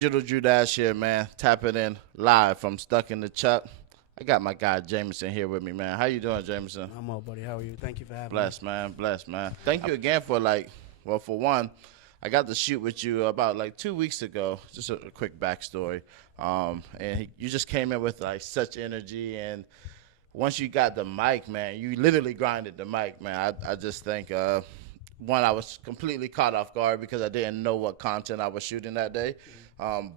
Digital Judash here, man. Tapping in live from Stuck in the Chuck. I got my guy Jameson here with me, man. How you doing, Jameson? I'm well, buddy. How are you? Thank you for having me. Blessed, man. Blessed, man. Thank you again for for one, I got to shoot with you about 2 weeks ago. Just a quick backstory. You just came in with such energy, and once you got the mic, man, you literally grinded the mic, man. I just think one, I was completely caught off guard because I didn't know what content I was shooting that day.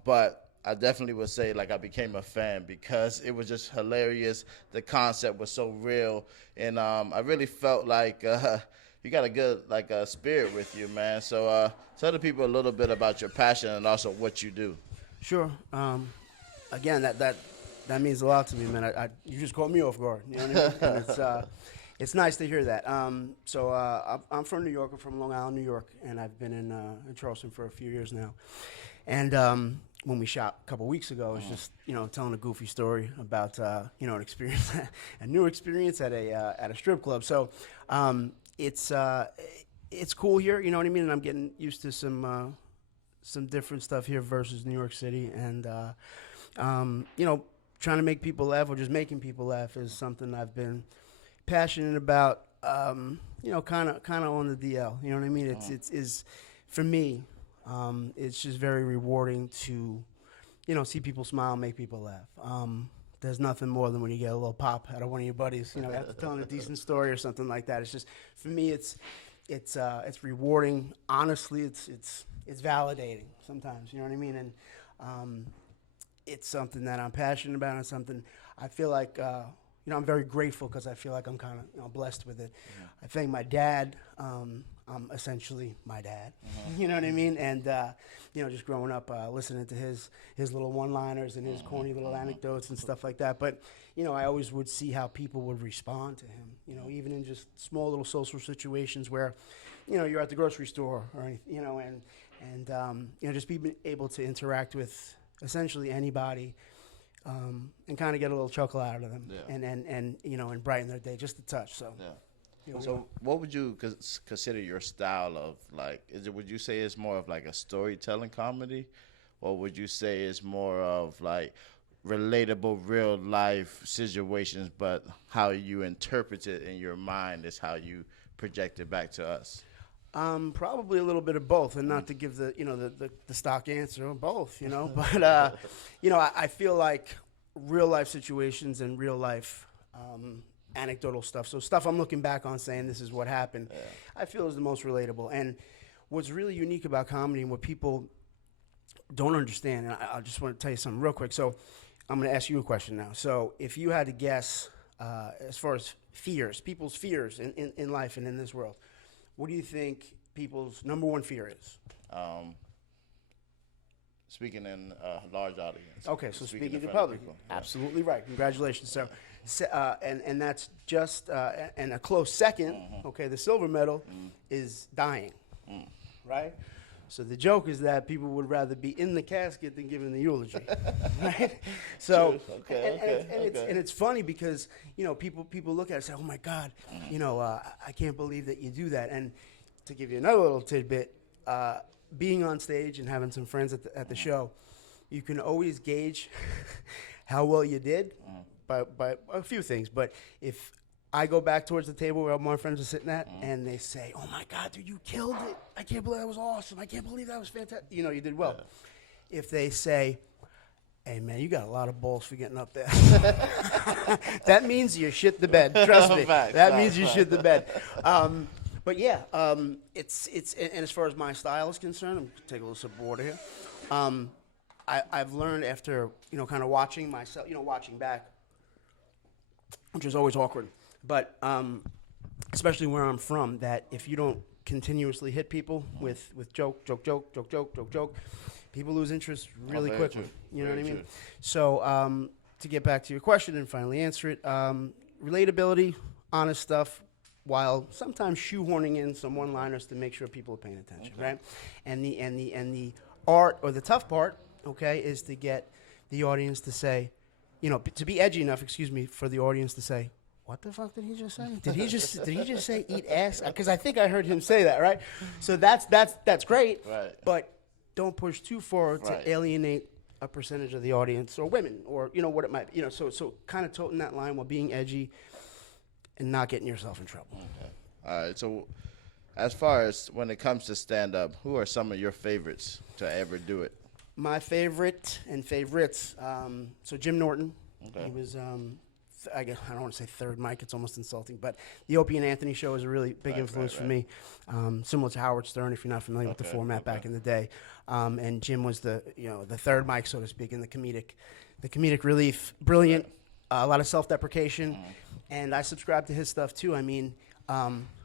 But I definitely would say I became a fan because it was just hilarious. The concept was so real, and I really felt like you got a good spirit with you, man. So tell the people a little bit about your passion and also what you do. Sure. Again, that means a lot to me, man. You just caught me off guard. You know what I mean? And it's nice to hear that. I'm from New York. I'm from Long Island, New York, and I've been in Charleston for a few years now. And when we shot a couple weeks ago, I was just telling a goofy story about an experience, a new experience at a strip club. So it's cool here. You know what I mean? And I'm getting used to some different stuff here versus New York City, and trying to make people laugh or just making people laugh is something I've been passionate about. Kind of on the DL. You know what I mean? It's for me. It's just very rewarding to, see people smile, make people laugh. There's nothing more than when you get a little pop out of one of your buddies, after telling a decent story or something like that. It's just, for me, it's rewarding. Honestly, it's validating sometimes. You know what I mean? And it's something that I'm passionate about, and something I feel like. I'm very grateful because I feel like I'm kind of blessed with it. Yeah. I thank my dad. I'm essentially my dad. You know what I mean? And just growing up, listening to his little one-liners and his corny little anecdotes and stuff like that. But I always would see how people would respond to him. Even in just small little social situations where, you're at the grocery store or anything, and just being able to interact with essentially anybody. And kind of get a little chuckle out of them, yeah. and brighten their day just a touch. So, yeah. So, what would you consider your style of would you say it's more of a storytelling comedy, or would you say it's more of relatable real life situations, but how you interpret it in your mind is how you project it back to us? Probably a little bit of both, and not to give the stock answer, both, but I feel like real life situations and real life anecdotal stuff. So stuff I'm looking back on saying this is what happened, yeah. I feel is the most relatable. And what's really unique about comedy and what people don't understand, and I just want to tell you something real quick. So I'm going to ask you a question now. So if you had to guess, as far as fears, people's fears in life and in this world, what do you think people's number one fear is? Speaking in a large audience. Okay, so speaking to public. Yeah. Absolutely right. Congratulations. So, and that's just, and a close second, okay, the silver medal is dying, right? So the joke is that people would rather be in the casket than giving the eulogy, right? So, and it's funny because people look at it and say, "Oh my God, I can't believe that you do that." And to give you another little tidbit, being on stage and having some friends at the show, you can always gauge how well you did by a few things. But if I go back towards the table where all my friends are sitting at, and they say, "Oh my God, dude, you killed it! I can't believe that was awesome! I can't believe that was fantastic! You did well." Yeah. If they say, "Hey man, you got a lot of balls for getting up there," that means you shit the bed. Trust me, that means you shit the bed. But yeah, it's and as far as my style is concerned, I'm gonna take a little sip of water here. I've learned after kind of watching myself, watching back, which is always awkward. But especially where I'm from, that if you don't continuously hit people with joke, people lose interest really quickly. You know what I mean? True. So to get back to your question and finally answer it, relatability, honest stuff, while sometimes shoehorning in some one-liners to make sure people are paying attention, right? And the art or the tough part, okay, is to get the audience to say, to be edgy enough, for the audience to say, what the fuck did he just say? Did he just say eat ass? Because I think I heard him say that, right? So that's great. Right. But don't push too far to alienate a percentage of the audience or women or, what it might be. So kind of toting that line while being edgy and not getting yourself in trouble. Okay. All right. So as far as when it comes to stand-up, who are some of your favorites to ever do it? My favorite and favorites, so Jim Norton. Okay. He was, I don't want to say third mic, it's almost insulting, but the Opie and Anthony show is a really big influence for me, similar to Howard Stern, if you're not familiar with the format back in the day. And Jim was the third mic, so to speak, in the comedic relief, brilliant, a lot of self-deprecation, and I subscribe to his stuff too. I mean,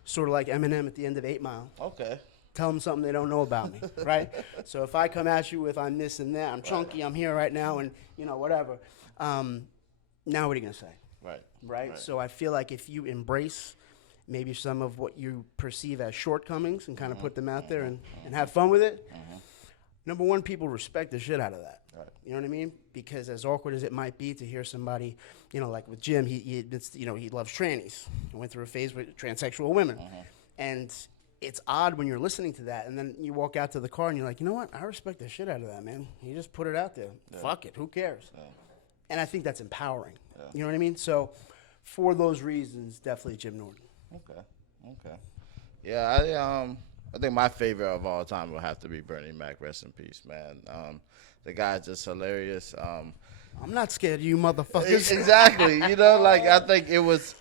sort of like Eminem at the end of 8 Mile. Okay. Tell them something they don't know about me, right? So if I come at you with I'm this and that, I'm chunky, I'm here right now, and whatever. Now what are you gonna say? Right. So I feel like if you embrace maybe some of what you perceive as shortcomings and kind of put them out there and have fun with it. Number one, people respect the shit out of that. Right. You know what I mean? Because as awkward as it might be to hear somebody, like with Jim, he loves trannies. He went through a phase with transsexual women, and it's odd when you're listening to that, and then you walk out to the car and you're like, you know what? I respect the shit out of that, man. He just put it out there. Yeah. Fuck it. Who cares? Yeah. And I think that's empowering. Yeah. You know what I mean? So for those reasons, definitely Jim Norton. Okay. Yeah, I think my favorite of all time will have to be Bernie Mac. Rest in peace, man. The guy's just hilarious. I'm not scared of you motherfuckers. Exactly. I think it was,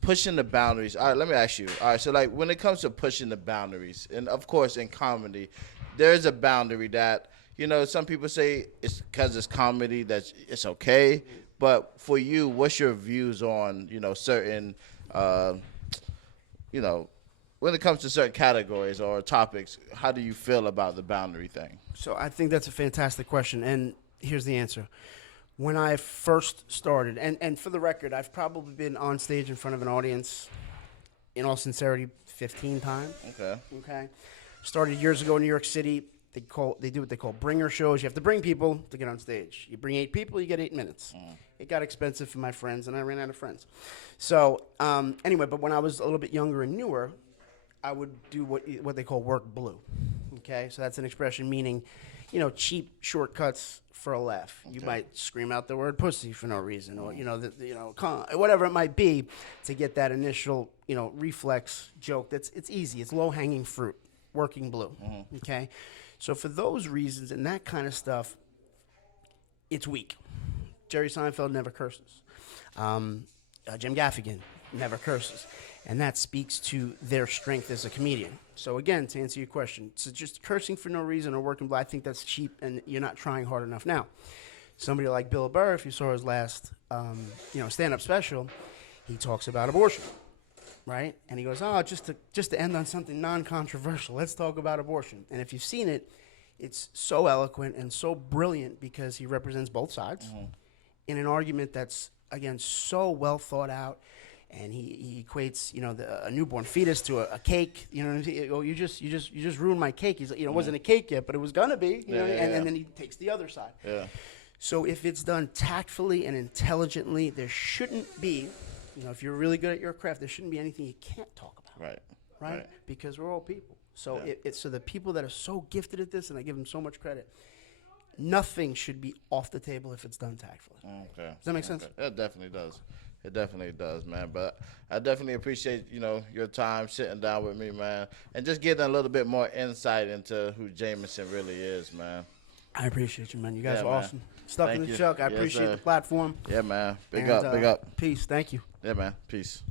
pushing the boundaries. All right, let me ask you. All right, so when it comes to pushing the boundaries, and of course in comedy, there's a boundary that, some people say it's because it's comedy that it's okay. But for you, what's your views on, certain, when it comes to certain categories or topics, how do you feel about the boundary thing? So I think that's a fantastic question, and here's the answer. When I first started, and for the record, I've probably been on stage in front of an audience, in all sincerity, 15 times. Okay. Started years ago in New York City. They do what they call bringer shows. You have to bring people to get on stage. You bring 8 people, you get 8 minutes. It got expensive for my friends, and I ran out of friends. So anyway, but when I was a little bit younger and newer, I would do what they call work blue. Okay, so that's an expression meaning, cheap shortcuts for a laugh. Okay. You might scream out the word pussy for no reason, or whatever it might be, to get that initial reflex joke. It's easy. It's low hanging fruit. Working blue. Okay, so for those reasons and that kind of stuff, it's weak. Jerry Seinfeld never curses. Jim Gaffigan never curses. And that speaks to their strength as a comedian. So again, to answer your question, so just cursing for no reason or working blue, I think that's cheap and you're not trying hard enough. Now, somebody like Bill Burr, if you saw his last stand-up special, he talks about abortion, right? And he goes, just to end on something non-controversial, let's talk about abortion. And if you've seen it, it's so eloquent and so brilliant because he represents both sides in an argument that's, again, so well thought out. And he equates, a newborn fetus to a cake. Oh, you just ruined my cake. He's like, it wasn't a cake yet, but it was gonna be. And then he takes the other side. Yeah. So if it's done tactfully and intelligently, there shouldn't be, if you're really good at your craft, there shouldn't be anything you can't talk about. Right. Because we're all people. So so the people that are so gifted at this, and I give them so much credit, nothing should be off the table if it's done tactfully. Okay. Does that make sense? It definitely does. It definitely does, man. But I definitely appreciate, your time sitting down with me, man, and just getting a little bit more insight into who Jameson really is, man. I appreciate you, man. You guys are awesome. Stuck in the chuck. I appreciate the platform. Yeah, man. Big up. Peace. Thank you. Yeah, man. Peace.